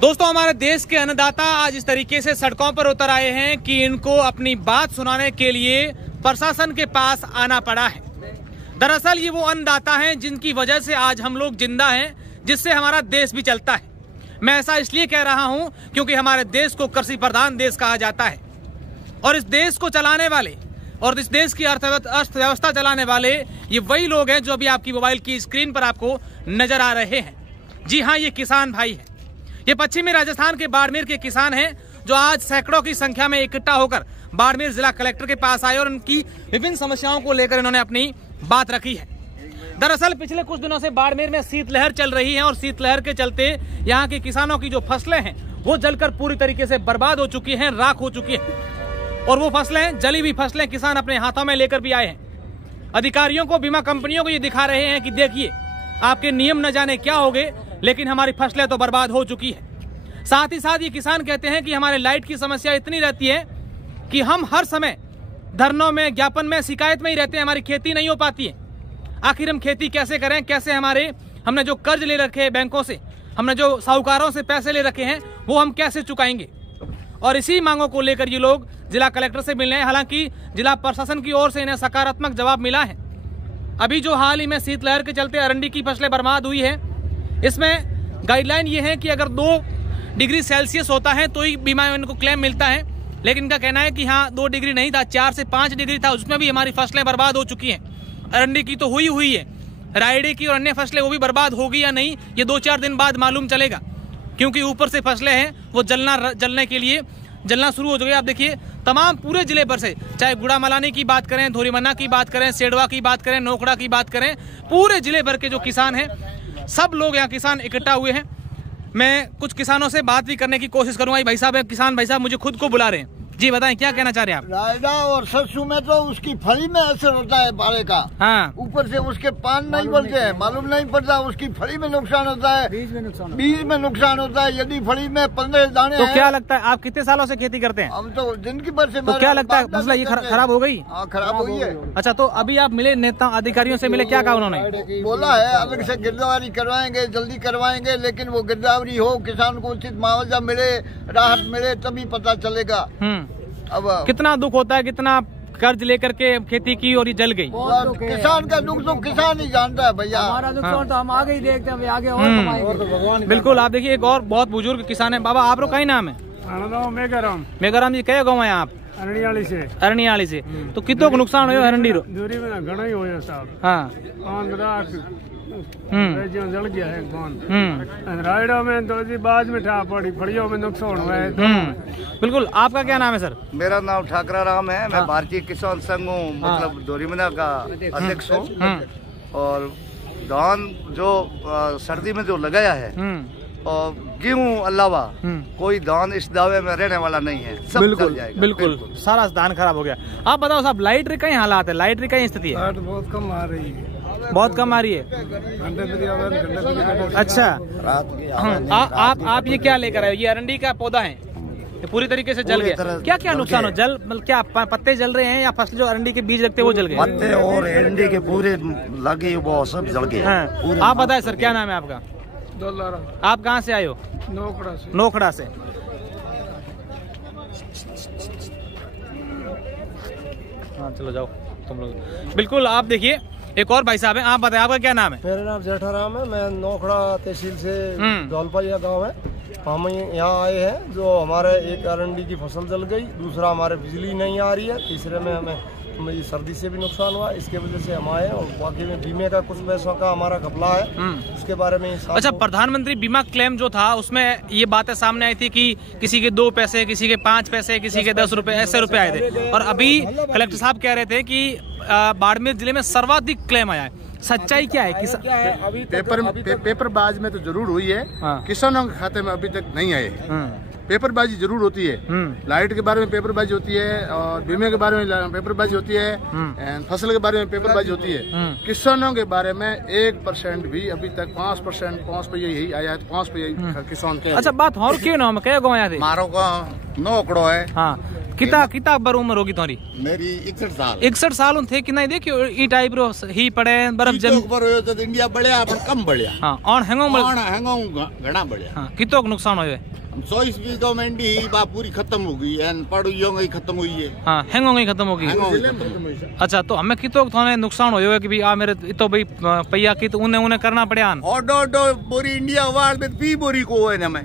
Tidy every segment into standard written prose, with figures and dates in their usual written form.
दोस्तों, हमारे देश के अन्नदाता आज इस तरीके से सड़कों पर उतर आए हैं कि इनको अपनी बात सुनाने के लिए प्रशासन के पास आना पड़ा है। दरअसल ये वो अन्नदाता हैं जिनकी वजह से आज हम लोग जिंदा हैं, जिससे हमारा देश भी चलता है। मैं ऐसा इसलिए कह रहा हूं क्योंकि हमारे देश को कृषि प्रधान देश कहा जाता है और इस देश को चलाने वाले और इस देश की अर्थव्यवस्था चलाने वाले ये वही लोग हैं जो अभी आपकी मोबाइल की स्क्रीन पर आपको नजर आ रहे हैं। जी हाँ, ये किसान भाई हैं। ये पश्चिमी राजस्थान के बाड़मेर के किसान हैं जो आज सैकड़ों की संख्या में इकट्ठा होकर बाड़मेर जिला कलेक्टर के पास आए और उनकी विभिन्न समस्याओं को लेकर इन्होंने अपनी बात रखी है। दरअसल पिछले कुछ दिनों से बाड़मेर में शीतलहर चल रही है और शीतलहर के चलते यहाँ के किसानों की जो फसलें हैं वो जलकर पूरी तरीके से बर्बाद हो चुकी हैं, राख हो चुकी हैं। और वो फसलें, जली हुई फसलें किसान अपने हाथों में लेकर भी आए हैं। अधिकारियों को, बीमा कंपनियों को ये दिखा रहे हैं कि देखिए, आपके नियम न जाने क्या हो गए, लेकिन हमारी फसलें तो बर्बाद हो चुकी है। साथ ही साथ ये किसान कहते हैं कि हमारे लाइट की समस्या इतनी रहती है कि हम हर समय धरनों में, ज्ञापन में, शिकायत में ही रहते हैं, हमारी खेती नहीं हो पाती है। आखिर हम खेती कैसे करें, कैसे हमने जो कर्ज ले रखे हैं बैंकों से, हमने जो साहूकारों से पैसे ले रखे हैं, वो हम कैसे चुकाएंगे। और इसी मांगों को लेकर ये लोग जिला कलेक्टर से मिलने हैं। हालांकि जिला प्रशासन की ओर से इन्हें सकारात्मक जवाब मिला है। अभी जो हाल ही में शीतलहर के चलते अरंडी की फसलें बर्बाद हुई है, इसमें गाइडलाइन ये है कि अगर 2 डिग्री सेल्सियस होता है तो ही बीमा इनको क्लेम मिलता है। लेकिन इनका कहना है कि हाँ, 2 डिग्री नहीं था, 4 से 5 डिग्री था, उसमें भी हमारी फसलें बर्बाद हो चुकी हैं। अरंडी की तो हुई है, रायडे की और अन्य फसलें वो भी बर्बाद होगी या नहीं, ये 2-4 दिन बाद मालूम चलेगा, क्योंकि ऊपर से फसलें हैं वो जलने के लिए जलना शुरू हो चुकी है। आप देखिए, तमाम पूरे जिले भर से, चाहे गुड़ा मलानी की बात करें, धोरीमन्ना की बात करें, सेडवा की बात करें, नोखड़ा की बात करें, पूरे जिले भर के जो किसान हैं, सब लोग यहाँ किसान इकट्ठा हुए हैं। मैं कुछ किसानों से बात भी करने की कोशिश करूंगा। भाई साहब, किसान भाई साहब मुझे खुद को बुला रहे हैं। जी बताएं, क्या कहना चाह रहे हैं आप? रायडा और सरसों में तो उसकी फली में असर होता है बारे का। हाँ, ऊपर से उसके पान नहीं बोलते हैं, मालूम नहीं पड़ता। उसकी फली में नुकसान होता है, बीज में नुकसान होता है। यदि फली में 15 दाने तो क्या लगता है, आप कितने सालों से खेती करते हैं? हम तो जिनकी भर से। तो क्या लगता है, फसलें ये खराब हो गई? हाँ, खराब हुई है। अच्छा, तो अभी आप मिले नेता अधिकारियों से मिले, क्या कहा उन्होंने? बोला है अलग से गिरदावरी करवाएंगे, जल्दी करवाएंगे, लेकिन वो गिरदावरी हो, किसान को उचित मुआवजा मिले, राहत मिले, तभी पता चलेगा। अब कितना दुख होता है, कितना कर्ज लेकर के खेती की और ये जल गई। किसान का दुख तो किसान ही जानता है भैया। हमारा नुकसान तो हम आगे ही देखते हैं, आगे और कमाएंगे। बिल्कुल। आप देखिए, एक और बहुत बुजुर्ग किसान है। बाबा, आप लोग का ही नाम है? मेघाराम जी। कहे गाँव है आप? अरनियाली से। तो कितों को नुकसान हो अरंडी रो? दूरी में घना ही हो साहब। हाँ, जल गया है। रायडा में तो जी बाद में ठा पड़ी, फड़ियों में नुकसान हुआ है। बिल्कुल। आपका क्या नाम है सर? मेरा नाम ठाकरा राम है। मैं भारतीय किसान संघ हूँ, मतलब धोरीमन्ना का अध्यक्ष हूँ। और धान जो सर्दी में जो लगाया है और गेहूँ अलावा कोई धान इस दावे में रहने वाला नहीं है। सब बिल्कुल, चल जाएगा। बिल्कुल। सारा धान खराब हो गया। आप बताओ साहब, लाइट कई हालात है, लाइट कई स्थिति है? बहुत कम आ रही है। बहुत कम आ रही है। अच्छा, आप ये क्या लेकर आए? ये अरंडी का पौधा है, ये पूरी तरीके से जल गया। क्या क्या नुकसान हो? जल मतलब क्या पत्ते जल रहे हैं या फसल जो अरंडी के बीज लगते हैं वो जल गए? पत्ते और अरंडी के पूरे लगे वो सब जल गए। हाँ। आप बताए सर, क्या नाम है आपका? आप कहाँ से आए हो? नोखड़ा से। हाँ, चलो जाओ तुम लोग। बिल्कुल। आप देखिए, एक और भाई साहब हैं, आप बताएं, आपका क्या नाम है? मेरा नाम जेठाराम है। मैं नोखड़ा तहसील से दौलपालिया गांव है। हम यहाँ आए हैं, जो हमारे एक अरंडी की फसल जल गई, दूसरा हमारे बिजली नहीं आ रही है, तीसरे में हमें सर्दी से भी नुकसान हुआ। इसके वजह से हम आए और बाकी में बीमे का कुछ पैसों का हमारा घपला है, उसके बारे में। अच्छा, प्रधानमंत्री बीमा क्लेम जो था उसमें ये बातें सामने आई थी कि किसी के 2 पैसे, किसी के 5 पैसे, किसी के 10 रुपए, ऐसे रुपए आए थे। और अभी कलेक्टर साहब कह रहे थे कि बाड़मेर जिले में सर्वाधिक क्लेम आया है। सच्चाई क्या है? अभी पेपरबाज में तो जरूर हुई है। हाँ। किसानों के खाते में अभी तक नहीं आए। पेपरबाजी जरूर होती है। लाइट के बारे में पेपरबाजी होती है और बीमे के बारे में पेपरबाजी होती है, फसल के बारे में पेपरबाजी होती है। किसानों के बारे में 1% भी अभी तक 5% 5 पे यही आया है। 5 पे किसान के। अच्छा, बात और क्यों ना क्या गाँव आया थे? मारो गाँव नोखड़ो है। हाँ, कितना बर उम्र होगी तुम्हारी? मेरी 61 साल। 61 साल थे कि नहीं? देखियो ई टाइप रो ही पड़े बर्फ जम पर होयो तो इंडिया बढ़िया पर कम बढ़िया। हां और हेंगो घना बढ़िया। हां कितो नुकसान होयो? 100 ईस्वी तो मंडी बा पूरी खत्म हो गई है, पड़ुइयों गई खत्म हुई है। हां हेंगो गई खत्म हो गई। अच्छा तो हमें कितो थाने नुकसान होयो है कि भाई आ मेरे तो भाई पैया की तो उन्हें करना पड़े आन ओडो पूरी इंडिया वार्ड में 20 बोरी को है ना। मैं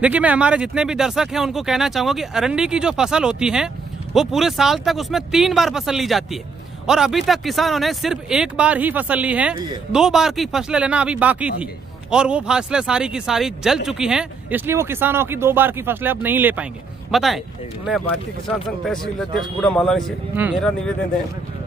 देखिए मैं हमारे जितने भी दर्शक हैं उनको कहना चाहूंगा कि अरंडी की जो फसल होती है वो पूरे साल तक उसमें 3 बार फसल ली जाती है और अभी तक किसानों ने सिर्फ 1 बार ही फसल ली है। 2 बार की फसलें लेना अभी बाकी थी और वो फसलें सारी की सारी जल चुकी हैं, इसलिए वो किसानों की 2 बार की फसलें अब नहीं ले पाएंगे। बताएं। मैं भारतीय किसान संघ तहसील अध्यक्ष गुड़ा मालानी से मेरा निवेदन है,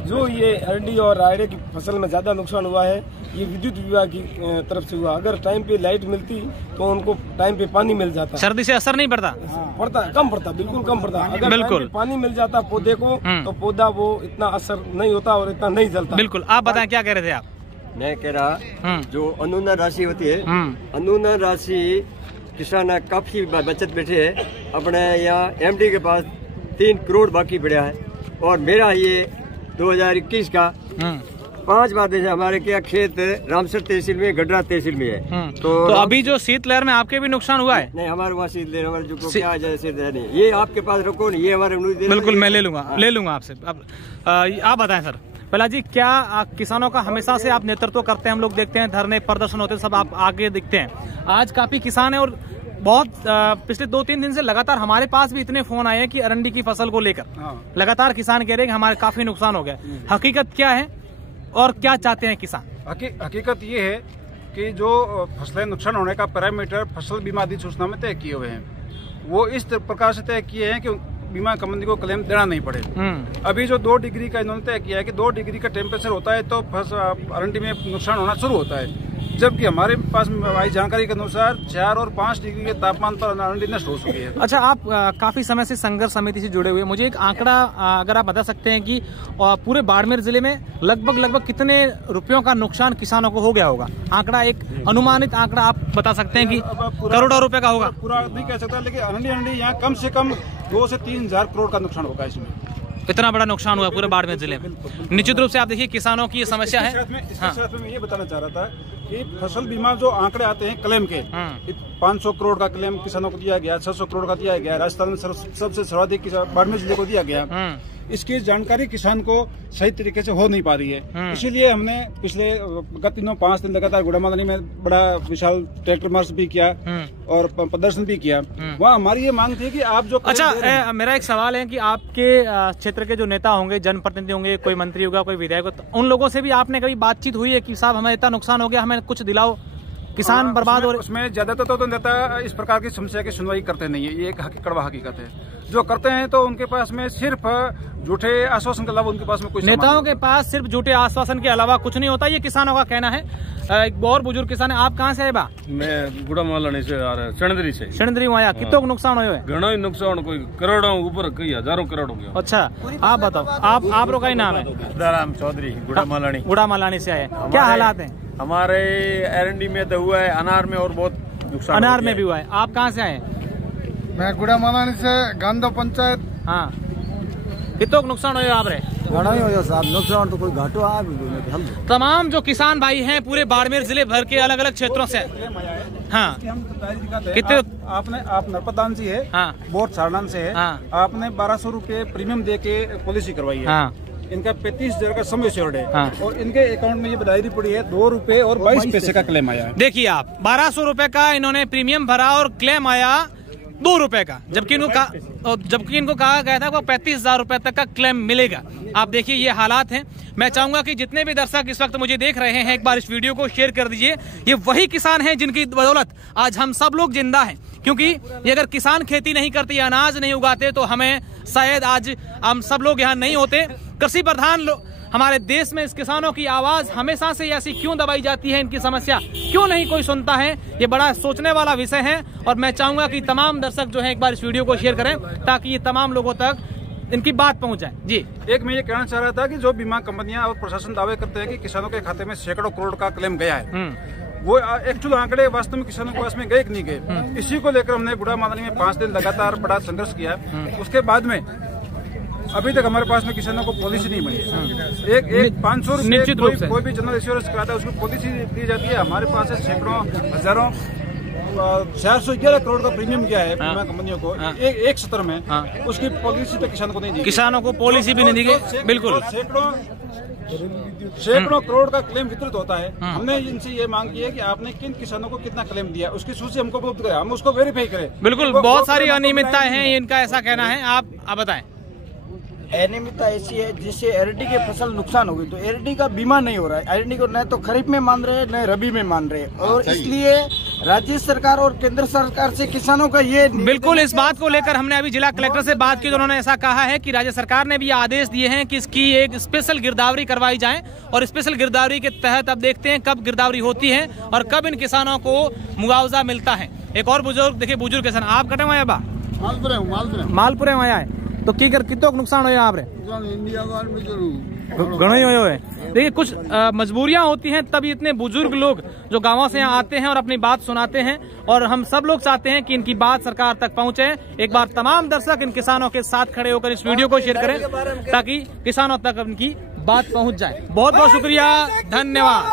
जो ये अरंडी और रायड़े की फसल में ज्यादा नुकसान हुआ है ये विद्युत विभाग की तरफ से हुआ। अगर टाइम पे लाइट मिलती तो उनको टाइम पे पानी मिल जाता। सर्दी से असर नहीं पड़ता? पड़ता, कम पड़ता, बिल्कुल कम पड़ता। अगर बिल्कुल पानी मिल जाता पौधे को तो पौधा वो इतना असर नहीं होता और इतना नहीं जलता। बिल्कुल। आप बताएं क्या कह रहे थे आप? मैं कह रहा जो अनुदान राशि होती है, अनुदान राशि किसान काफी बचत बैठे है। अपने यहाँ एमडी के पास 3 करोड़ बाकी पड़ा है और मेरा ये 2021 का 5 बार जैसे हमारे क्या खेत रामसर तहसील में, गडरा तहसील में है। तो अभी जो शीतलहर में आपके भी नुकसान हुआ है? नहीं, हमारे वहाँ शीतलहर हमारे जो क्या जैसे नहीं, ये आपके पास रखो नहीं, ये हमारे बिल्कुल मैं ले लूंगा आपसे। अब आप बताएं सर पहला जी, क्या किसानों का हमेशा से आप नेतृत्व करते हैं? हम लोग देखते हैं धरने प्रदर्शन होते हैं, सब आप आगे दिखते हैं। आज काफी किसान है और बहुत पिछले 2-3 दिन से लगातार हमारे पास भी इतने फोन आए हैं कि अरंडी की फसल को लेकर लगातार किसान कह रहे हैं कि हमारे काफी नुकसान हो गया। हकीकत क्या है और क्या चाहते हैं किसान? हकीकत ये है कि जो फसलें नुकसान होने का पैरामीटर फसल बीमा अधि सूचना में तय किए हुए हैं, वो इस प्रकार से तय किए हैं कि बीमा कंपनी को क्लेम देना नहीं पड़े। अभी जो 2 डिग्री का इन्होंने तय किया है कि 2 डिग्री का टेम्परेचर होता है तो अरंडी में नुकसान होना शुरू होता है, जबकि हमारे पास आई जानकारी के अनुसार 4 और 5 डिग्री के तापमान पर अरंडी नष्ट हो चुकी है। अच्छा, आप काफी समय से संघर्ष समिति से जुड़े हुए, मुझे एक आंकड़ा अगर आप बता सकते हैं कि पूरे बाड़मेर जिले में लगभग कितने रुपयों का नुकसान किसानों को हो गया होगा? आंकड़ा, एक अनुमानित आंकड़ा आप बता सकते हैं कि करोड़ों रुपए का होगा? पूरा नहीं कह सकता, लेकिन अरंडी यहाँ कम से कम 2 से 3 हजार करोड़ का नुकसान होगा। इसमें इतना बड़ा नुकसान हुआ पूरे बाड़मेर जिले में। निश्चित रूप से आप देखिए किसानों की ये समस्या है। इसके साथ में मैं ये बताना चाह रहा था कि फसल बीमा जो आंकड़े आते हैं क्लेम के, 500 करोड़ का क्लेम किसानों को दिया गया, 600 करोड़ का दिया गया, राजस्थान में सबसे सर्वाधिक बाड़मेर जिले को दिया गया। इसकी जानकारी किसान को सही तरीके से हो नहीं पा रही है। इसीलिए हमने पिछले गत दिनों 5 दिन लगातार गुड़ामालानी में बड़ा विशाल ट्रैक्टर मार्च भी किया और प्रदर्शन भी किया। वहाँ हमारी ये मांग थी कि आप जो अच्छा, मेरा एक सवाल है कि आपके क्षेत्र के जो नेता होंगे, जनप्रतिनिधि होंगे, कोई मंत्री होगा, कोई विधायक, उन लोगों से भी आपने कभी बातचीत हुई है कि साहब हमें इतना नुकसान हो गया, हमें कुछ दिलाओ, किसान बर्बाद हो रहे? उसमें ज्यादातर तो नेता इस प्रकार की समस्या की सुनवाई करते नहीं है, ये एक कड़वा हकीकत है। जो करते हैं तो उनके पास में सिर्फ झूठे आश्वासन के अलावा उनके पास में कोई, नेताओं के पास सिर्फ झूठे आश्वासन के अलावा कुछ नहीं होता, ये किसानों का कहना है। एक और बुजुर्ग किसान है, आप कहाँ से है बा? मैं गुड़ामालानी से आ रहा है, चणदरी से। चणदरी आया, कितना नुकसान हुआ है? घना ही नुकसान, कोई करोड़ों ऊपर, कई हजारों करोड़ हो गया। अच्छा, आप बताओ, आप लोग का ही नाम है? दाराम चौधरी, गुड़ामालानी। गुड़ामालानी से आए, क्या हालात है? हमारे अरंडी में तो हुआ है, अनार में और बहुत नुकसान, अनार में भी हुआ है। आप कहाँ से आए? मैं गुड़ामालानी से, गांधो पंचायत। हाँ, कितना नुकसान हुआ आप रे? घना ही हो साहब, नुकसान तो कोई घाटो आ भी। तमाम जो किसान भाई हैं पूरे बाड़मेर जिले भर के अलग अलग क्षेत्रों से। हाँ, कितने आप नरपतदान जी है, बोर्ड सारनान से है, आपने 1200 रुपए प्रीमियम दे के पॉलिसी करवाई है। इनका 35,000 का समय श्योर्ड है और इनके अकाउंट में ये डायरी पड़ी है 2 रुपए और 22 पैसे का क्लेम आया है। देखिए आप, 1200 रुपए का इन्होंने प्रीमियम भरा और क्लेम आया 2 रुपए का, जबकि इनको कहा गया था वो 35,000 रुपए तक का क्लेम मिलेगा। आप देखिए ये हालात हैं। मैं चाहूंगा कि जितने भी दर्शक इस वक्त मुझे देख रहे हैं, एक बार इस वीडियो को शेयर कर दीजिए। ये वही किसान हैं जिनकी बदौलत आज हम सब लोग जिंदा हैं, क्योंकि ये अगर किसान खेती नहीं करते, अनाज नहीं उगाते, तो हमें शायद आज हम सब लोग यहाँ नहीं होते। कृषि प्रधान हमारे देश में इस किसानों की आवाज हमेशा से ऐसी क्यों दबाई जाती है, इनकी समस्या क्यों नहीं कोई सुनता है, ये बड़ा सोचने वाला विषय है। और मैं चाहूंगा कि तमाम दर्शक जो हैं एक बार इस वीडियो को शेयर करें ताकि ये तमाम लोगों तक इनकी बात पहुंच जाए। जी, एक मैं ये कहना चाह रहा था कि जो बीमा कंपनियां और प्रशासन दावे करते हैं कि किसानों के खाते में सैकड़ों करोड़ का क्लेम गया है, वो एक्चुअल आंकड़े वास्तव में किसानों के पास में गए कि नहीं गए, इसी को लेकर हमने गुड़ा मादनी में 5 दिन लगातार बड़ा संघर्ष किया। उसके बाद में अभी तक हमारे पास में किसानों को पॉलिसी नहीं मिली है। एक 500 रुपए कोई भी जनरल इंश्योरेंस कराता है उसको पॉलिसी दी जाती है। हमारे पास है सैकड़ों हजारों 411 करोड़ का प्रीमियम किया है बीमा कंपनियों को एक सत्र में, उसकी पॉलिसी तो किसानों को नहीं दी, किसानों को पॉलिसी भी नहीं दी गई। बिल्कुल सैकड़ों करोड़ का क्लेम वितरित होता है। हमने इनसे ये मांग की है कि आपने किन किसानों को कितना क्लेम दिया, उसकी सूची हमको उपलब्ध करें, हम उसको वेरीफाई करें। बिल्कुल, बहुत सारी अनियमितताएं हैं, इनका ऐसा कहना है। आप बताएं। अनियमितता ऐसी है जिससे एरंडी की फसल नुकसान हो गई, तो एरंडी का बीमा नहीं हो रहा है। एरंडी को न तो खरीफ में मान रहे हैं न रबी में मान रहे हैं, और इसलिए राज्य सरकार और केंद्र सरकार से किसानों का ये बिल्कुल इस बात को लेकर हमने अभी जिला कलेक्टर से बात की, तो उन्होंने ऐसा कहा है कि राज्य सरकार ने भी आदेश दिए हैं कि इसकी एक स्पेशल गिरदावरी करवाई जाए, और स्पेशल गिरदावरी के तहत अब देखते हैं कब गिरदावरी होती है और कब इन किसानों को मुआवजा मिलता है। एक और बुजुर्ग, देखिए बुजुर्ग किसान, आप कटे हुए मालपुरे आया है, तो कितना नुकसान हो आप घणो ही हो। देखिए कुछ मजबूरियां होती हैं, तभी इतने बुजुर्ग लोग जो गांवों से यहाँ आते हैं और अपनी बात सुनाते हैं, और हम सब लोग चाहते हैं कि इनकी बात सरकार तक पहुंचे। एक बार तमाम दर्शक इन किसानों के साथ खड़े होकर इस वीडियो को शेयर करें ताकि किसानों तक इनकी बात पहुंच जाए। बहुत बहुत शुक्रिया, धन्यवाद।